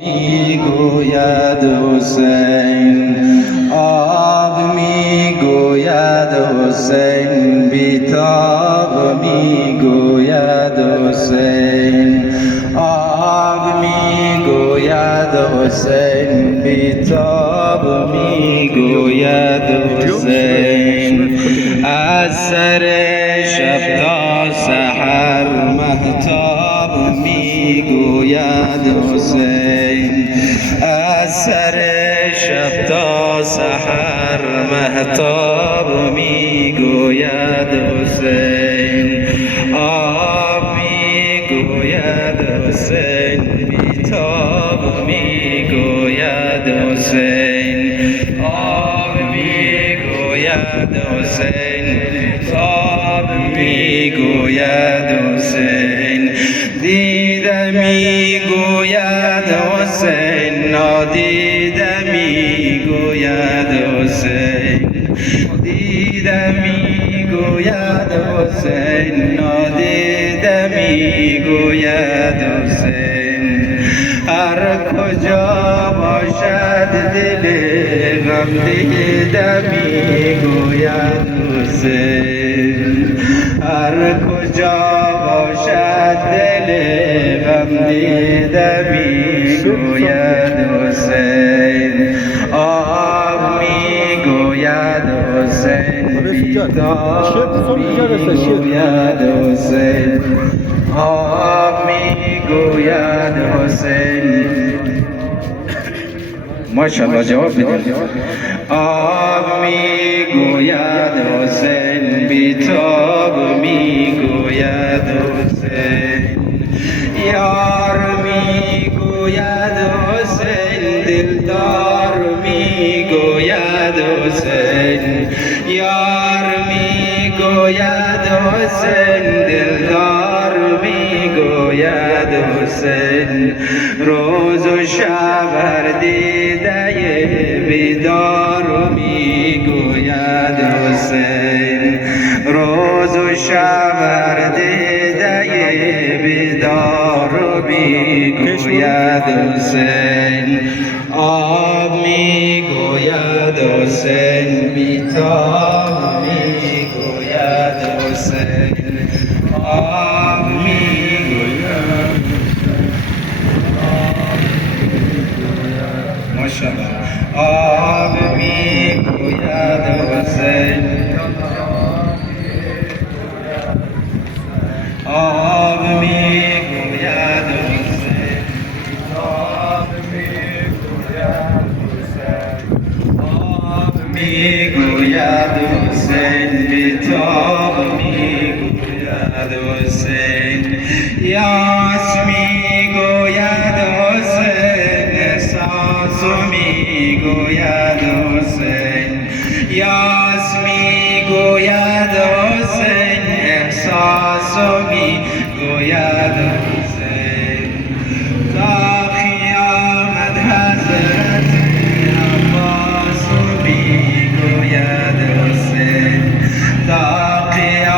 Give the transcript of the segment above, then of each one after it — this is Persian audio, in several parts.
میگوید حسین، آب میگوید حسین، بیتاب میگوید حسین، آب میگوید حسین، بیتاب میگوید حسین. از سر شب تا سحر مهتاب میگوید حسین، از سر شب تا سحر مهتاب میگوید حسین، آب میگوید حسین، بیتاب میگوید حسین، آب میگوید حسین، بیتاب میگوید حسین. دیده میگوید حسین، نادیده میگوید حسین، دیده میگوید حسین، نادیده میگوید حسین. هر کجا باشد دل غم دیده میگوید حسین، هر کجا باشد دل غم دیده میگوید حسین، آب میگوید حسین، بیتاب میگوید حسین، آب میگوید حسین. ماشاءالله جواب بدید. آب میگوید حسین، بیتاب میگوید حسین، یار میگوید حسین، دلدار میگوید حسین، یار میگوید حسین، دلدار میگوید حسین. روز و شب دیده بیدار میگوید حسین، روز و شب دیده بیدار میگوید حسین، آب میگوید حسین، بیتاب میگوید حسین، آب میگوید. ماشاءالله. آب میگوید حسین، آب میگوید حسین، آب میگوید حسین، آب میگوید حسین، بیتاب میگوید حسین. یاس میگوید حسین، احساس میگوید حسین، یاس میگوید حسین، احساس میگوید حسین. تا قیامت حضرت عباس میگوید حسین، تا قیامت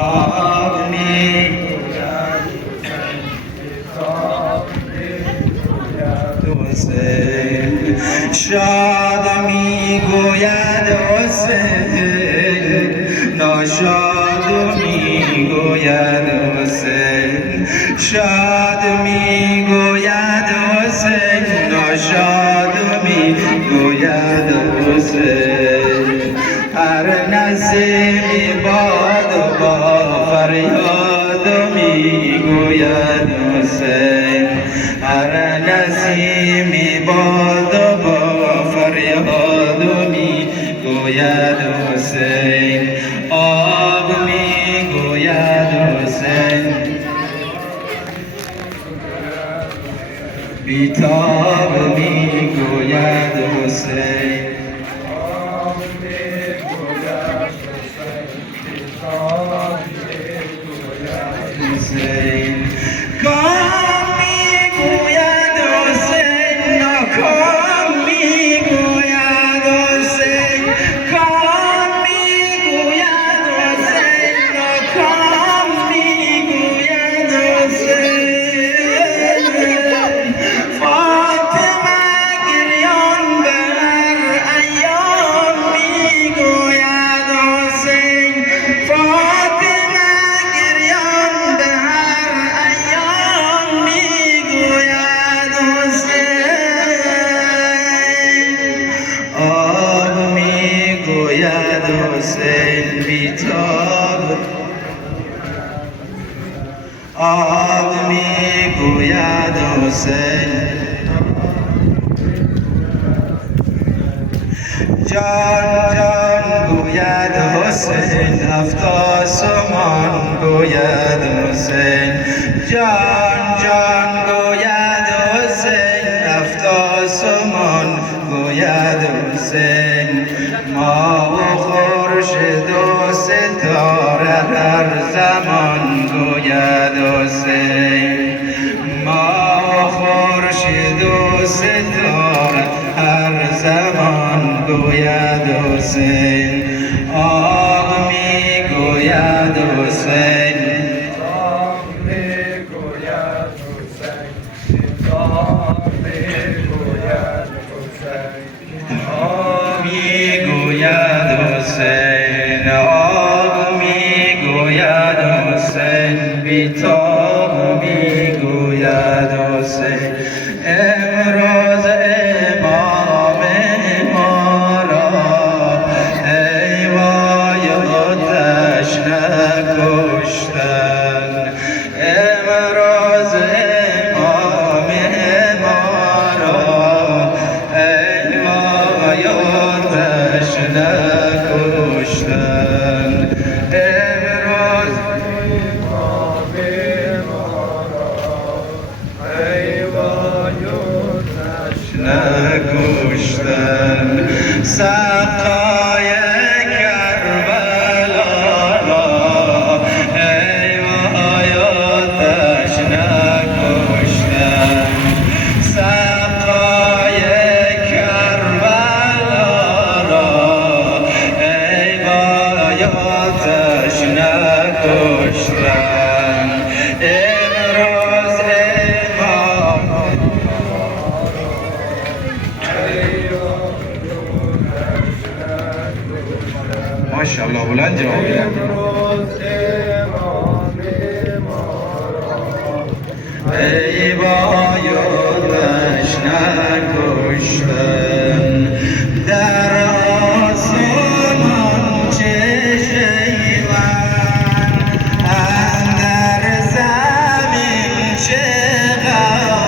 آب میگوید حسین شاد میگوید حسین ناشاد میگوید حسین شاد میگوید حسین ناشاد میگوید حسین هر نسیمی باد با فریاد میگوید حسین هر نسیمی باد با فریاد میگوید حسین آب میگوید حسین بیتاب میگوید حسین حسین کام میگوید حسین ناکام میگوید حسین کام میگوید حسین ناکام میگوید حسین فاطمه گریان به هر ایام میگوید حسین فاطمه گریان به هر ایام میگوید حسین آب میگوید حسین بیتاب آب میگوید حسین جان جان گوید حسین هفت آسمان گوید حسین جان جان گوید حسین هفت آسمان گوید حسین ماه و خورشید و ستاره هر زمان گوید حسین ماه و خورشید و ستاره هر زمان گوید حسین آب میگوید حسین آب میگوید حسین آب میگوید حسین آب میگوید حسین آب میگوید حسین بیتاب میگوید حسین امروز امام ما را ای وای آتش نکشتن امروز امام ما را ای وای آتش نکشتن امروز امام ما را ای وای آتش نکشتن سقای کربلا را ای وای آتش نکشتن سقای کربلا را ای وای آتش نکشتن امروز امام ماشاءالله بلند جواب میدن ای وای آتش نکشتن در آسمان چه شیون اندر زمین چه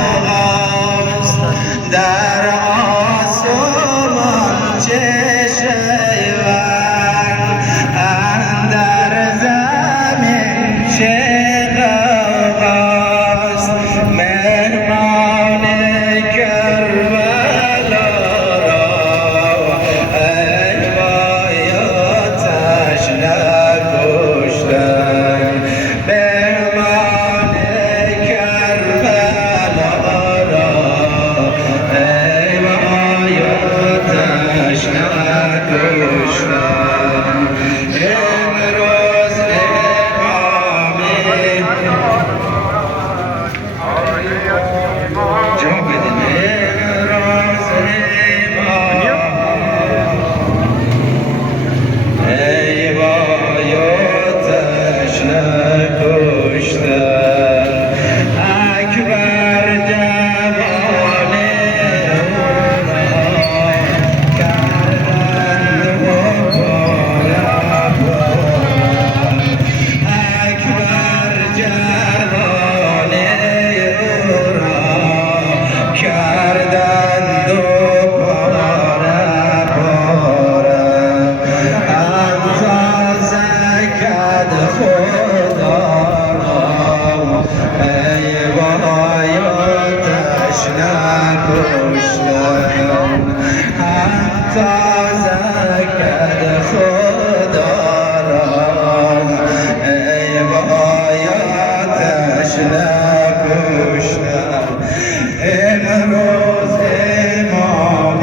غوغاست در آسمان چه شیون اندر خدا را ای وای آتش نکشتن حتی زکد خدا را ای وای آتش نکشتن امروز امام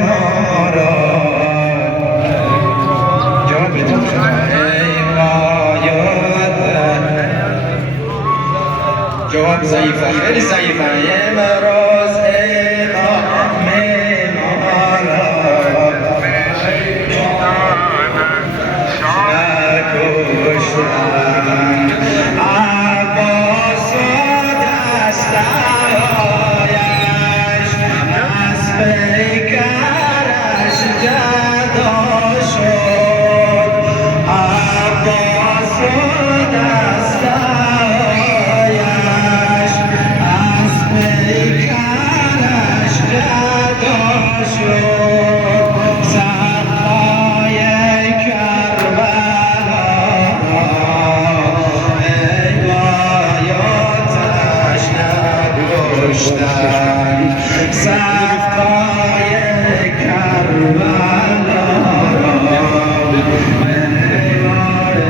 ما را جواب ضعیفه خیلی ضعیفه امروز امام ما را نکشتن عباس و دستهایش از پیکرش جدا شد عباس و دستهایش از پیکرش جدا شد صحرای کربلا ای وای آتش نکشتن صحرای کربلا ای وای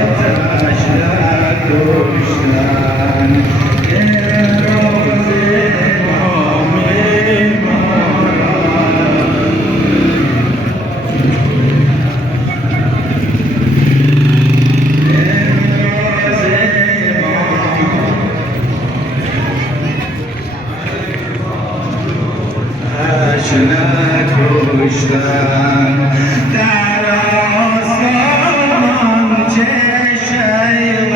آتش نکشتن امروز امام ما نکشتن در آسمان چه شیون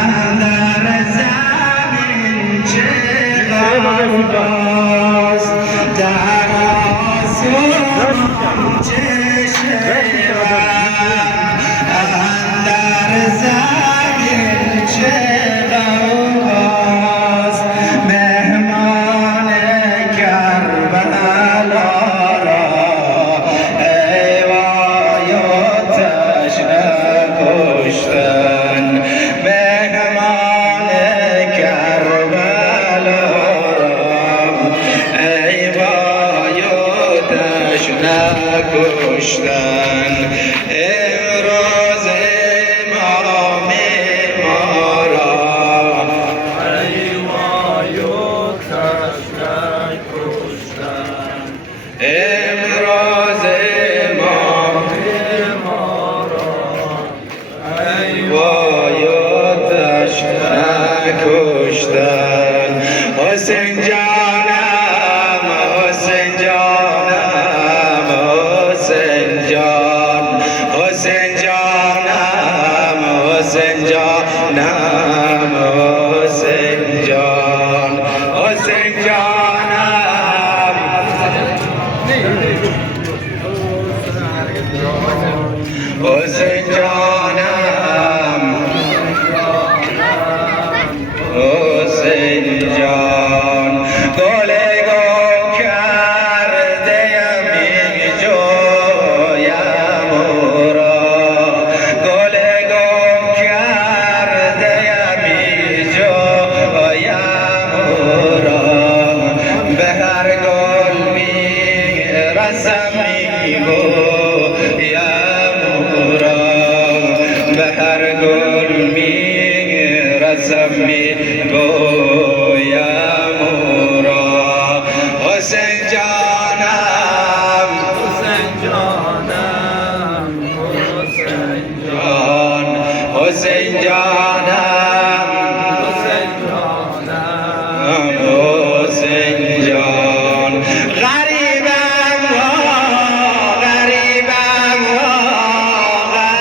اندر زمین چه غماست در آسمان چه شیون اندر زمین چه غماست مهمان کربلا را ای وای آتش نکشتن مهمان کربلا را ای وای آتش نکشتن امروز امام ما را ای وای آتش نکشتن امروز امام ما را ای وای آتش نکشتن حسین جانم حسین جانم حسین جان حسین جانم حسین جانم حسین جان حسین جانم حسین جانم حسین جان گل گم کرده می جویم او را گل گم کرده می جویم او را به هر گل می رسم می گویم او را به هر گل می رسم می گویم او را حسین جانم حسین جانم حسین جان حسین جانم حسین جانم حسین جان غریبم غریبم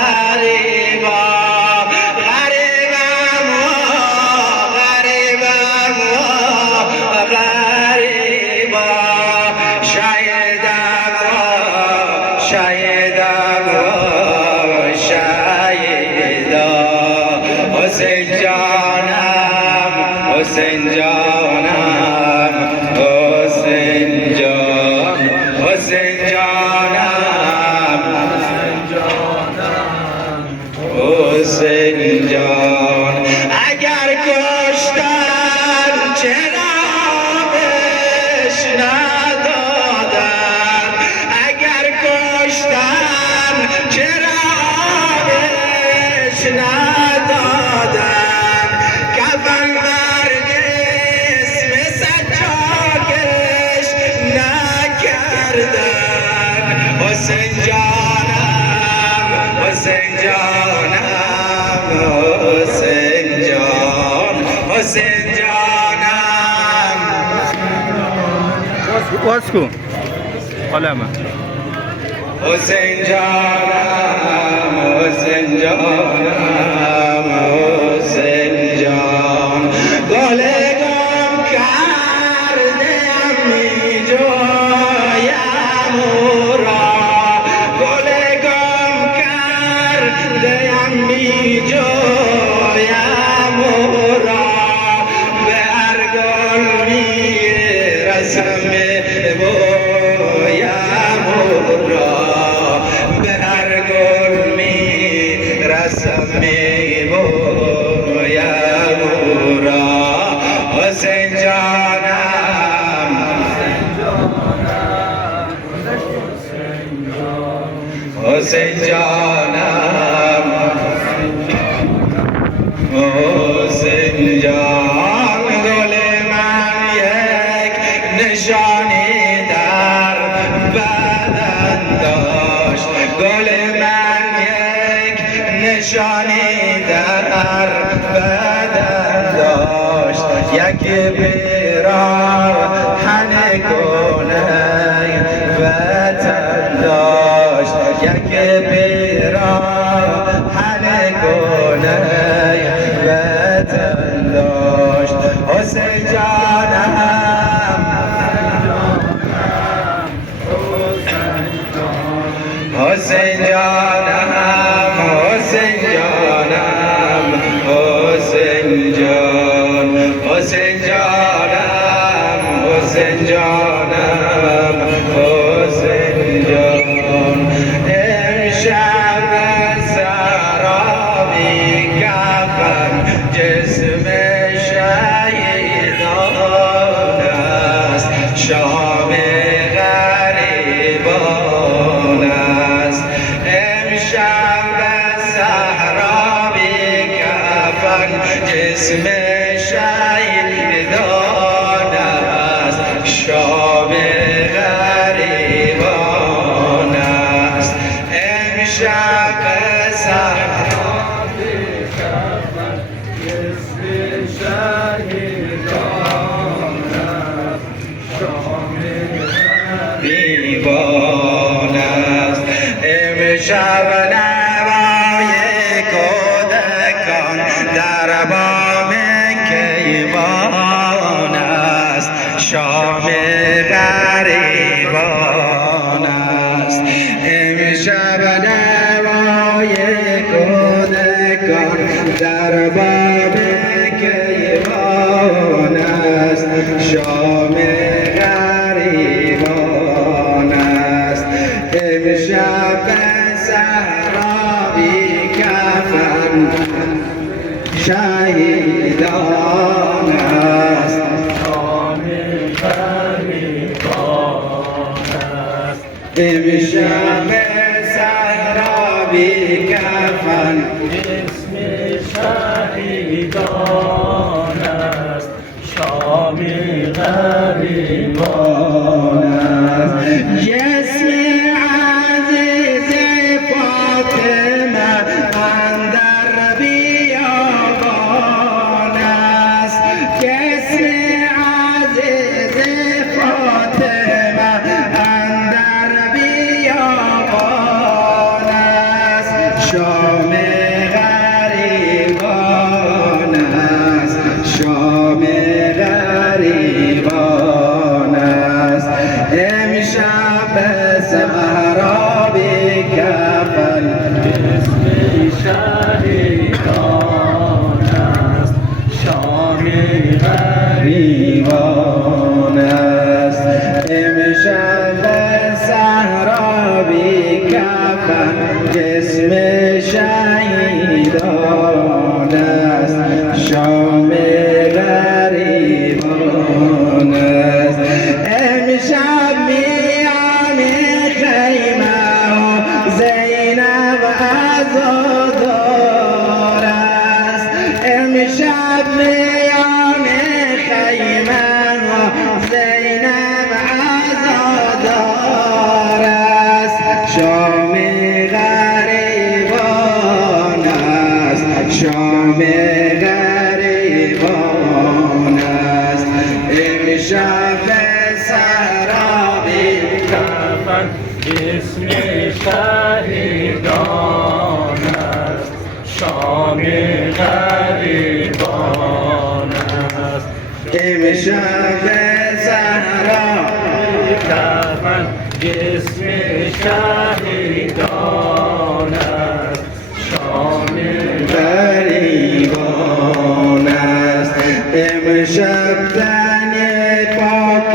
غریبا غریبم غریبم غریبا شایدم شایدم شایدا حسین جانم حسین جانم حسین جان حسین جانم حسین جانم حسین جان اگر کشتن چرا بهش ندادن اگر کشتن چرا بهش ندادن کفن برگ اسم سجاکش نکردن حسین جانم حسین جانم حسین جان حسین جانم واسکو قلمه حسین جانم حسین جانم حسین جان گل گم کرده می جویم او را گل گم کرده می جویم او را به هر گل می رسم بویم او را به هر گل می رسم بویم او را حسین جانم حسین جانم حسین جان گل من یک نشانی در بدن داشت گل من یک نشانی در بدن داشت یک پیراهن گونه وطن داشت یک پیراهن گونه وطن داشت حسین جانم حسین جانم حسین جانم حسین جان حسین جانم حسین جانم حسین جان امشب سرابی کفن جسم شهیدان است شام غریبان است امشب صحرا بی کفن جسم شهیدان است شام غریبان است امشب صحرا بی کفن جسم شهیدان است شام دیوان است امشب نوای کودکان در بام کیوان است شام غریبان است امشب نوای کودکان در بام کیوان است شام غریبان است امشب صحرا بی کفن شهیدان است شام غریبان است امشب صحرا بی کفن اسم شهیدان است شام غریبان است جسم عزیز فاطمه اندر بیابان است جسم عزیز فاطمه اندر بیابان است شام غریبان است شام غریبان است غریبان است امشب سرابی کفن اسم شهیدان است شام غریبان است امشب سرابی کفن اسم شهیدان است شام غریبان است امشب تن پاک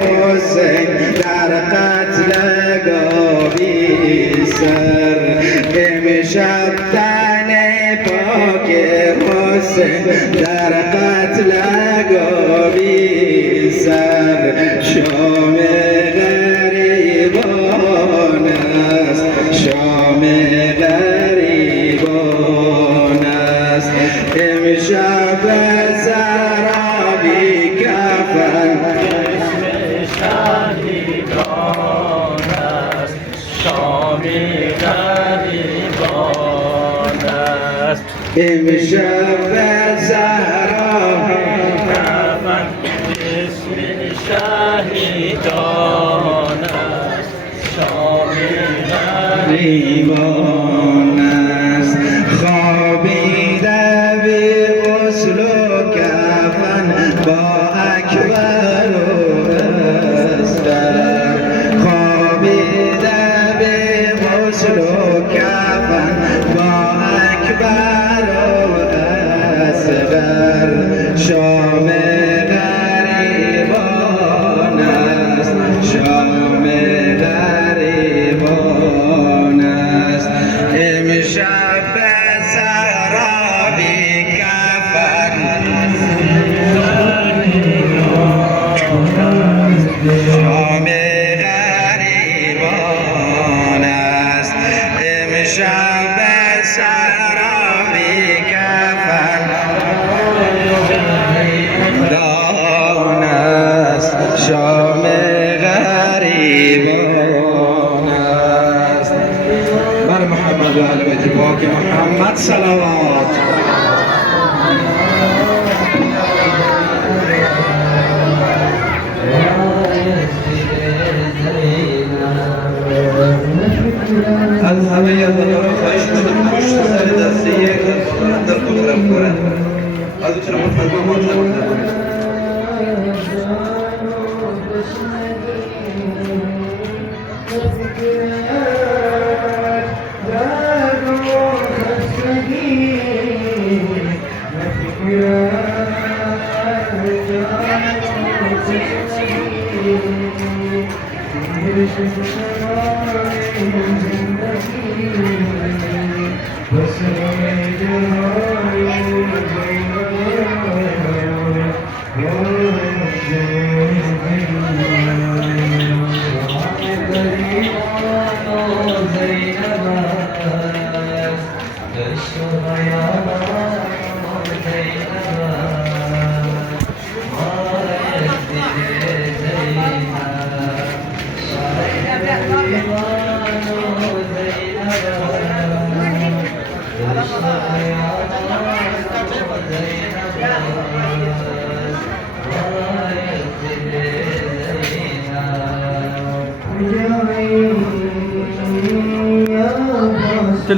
حسین در قتل گاوی سر امشب تن پاک حسین در قتل گاوی سر شام غریبان است شام غریبان است امشب سرابی کفن اسم شهیدان است شام غریبان است امشب سرابی کفن اسم شهیدان است شام غریبان است خوابیده به غسل و کفن با اکبر و اصغر خوابیده به غسل و کفن با اکبر و اصغر شام غریبان است شام غریبان است امشب سرابی کفن شام غریبان است امشب سرابی کفن دان است شام غریبان است بر محمد و آل بیت پاک محمد صلوات از همه یادگارها خواهش می‌کنم پشت سر دسته یک در دو طرف کنند از اون طرف فرمان ما طرف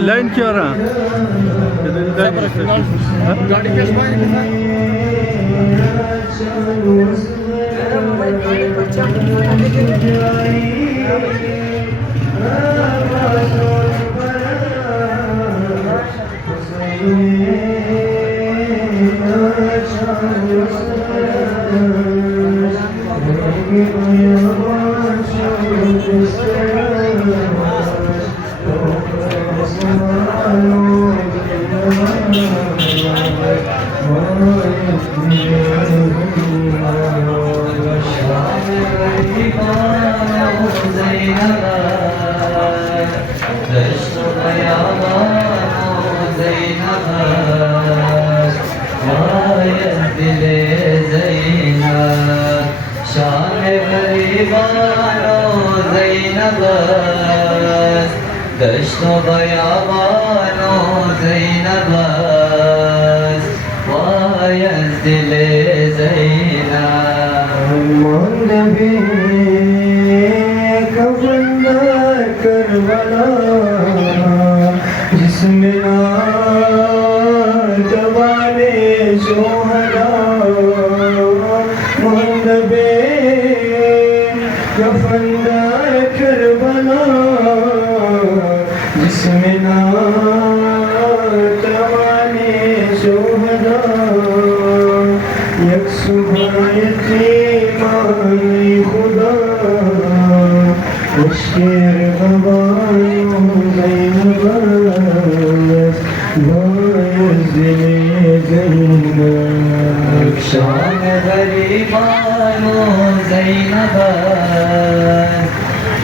लाइन क्या रहा गाड़ी के دشت و بیابان و زینب दिल ज़ैना नबी कबंदर करबला जिसमें जवाने शोहरा नबी कबंदर करबला जिसमें जवाने शोहरा एक सुबह यतीमानी खुदा शेर गवायों ज़ैनबस बायस दिले ज़ैनब शान गरीबानों ज़ैनबस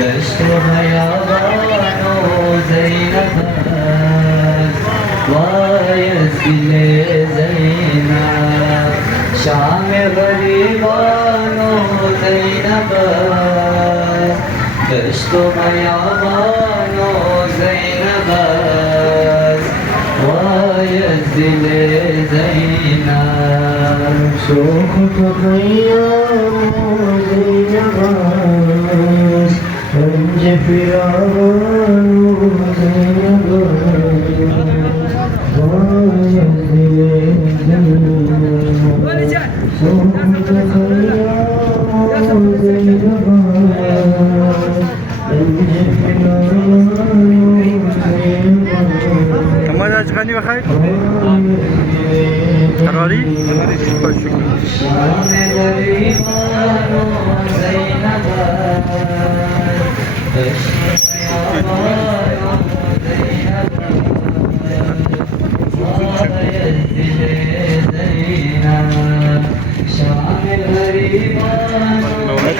दश्त हयावानों ज़ैनबस बायस दिले ज़ैनब शाम गरीबानों ज़ैनबस दश्त हयावानों ज़ैनबस बायस दिले ज़ैनब शोख ख़यामों ज़ैनबस रंज फिरावानों ज़ैनबस बायस दिले ज़ैनब शोख ख़यामों ज़ैनबस تمام از خانی بخیر قراری خوش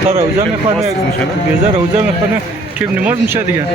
شکر روزه میخوانه گذر روزه میخوانه که نماز میشه دیگه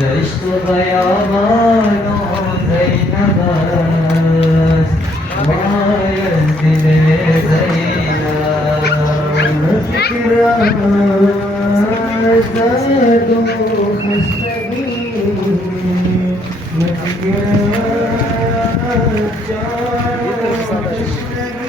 دشت بیابانو زینبست باید دل زینب مفکرش درد و خستگی مفکرش جان و تشنگی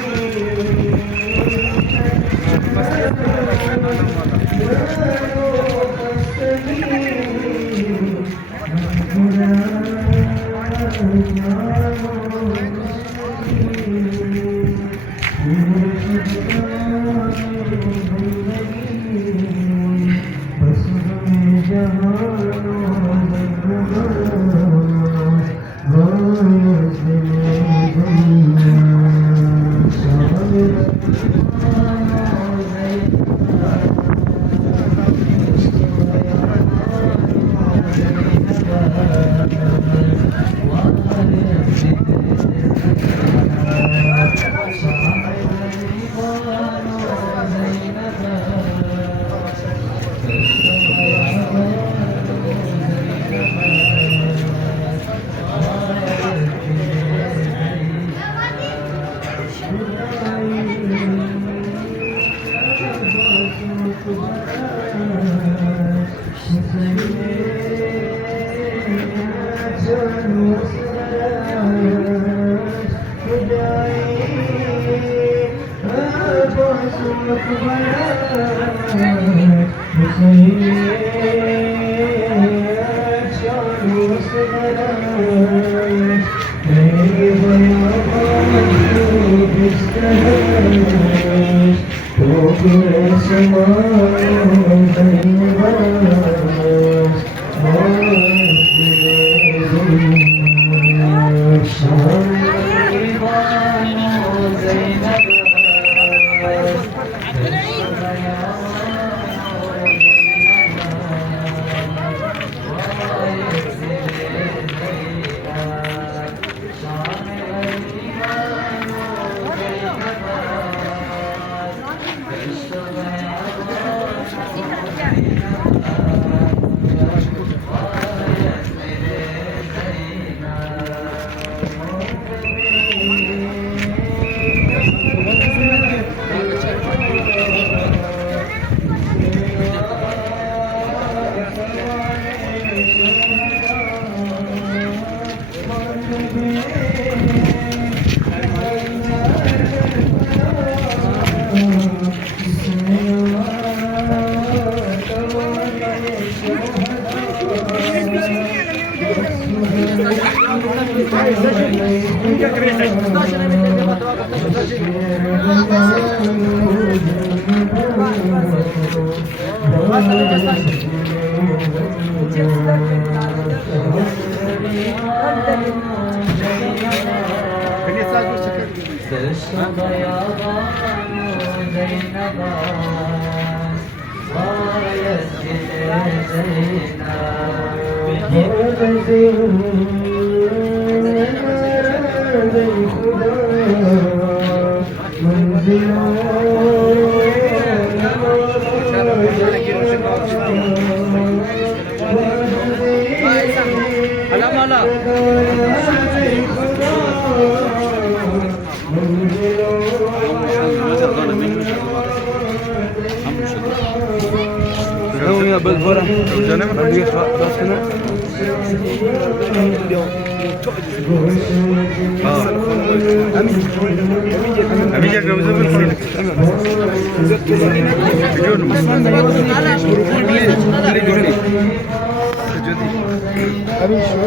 Abi şu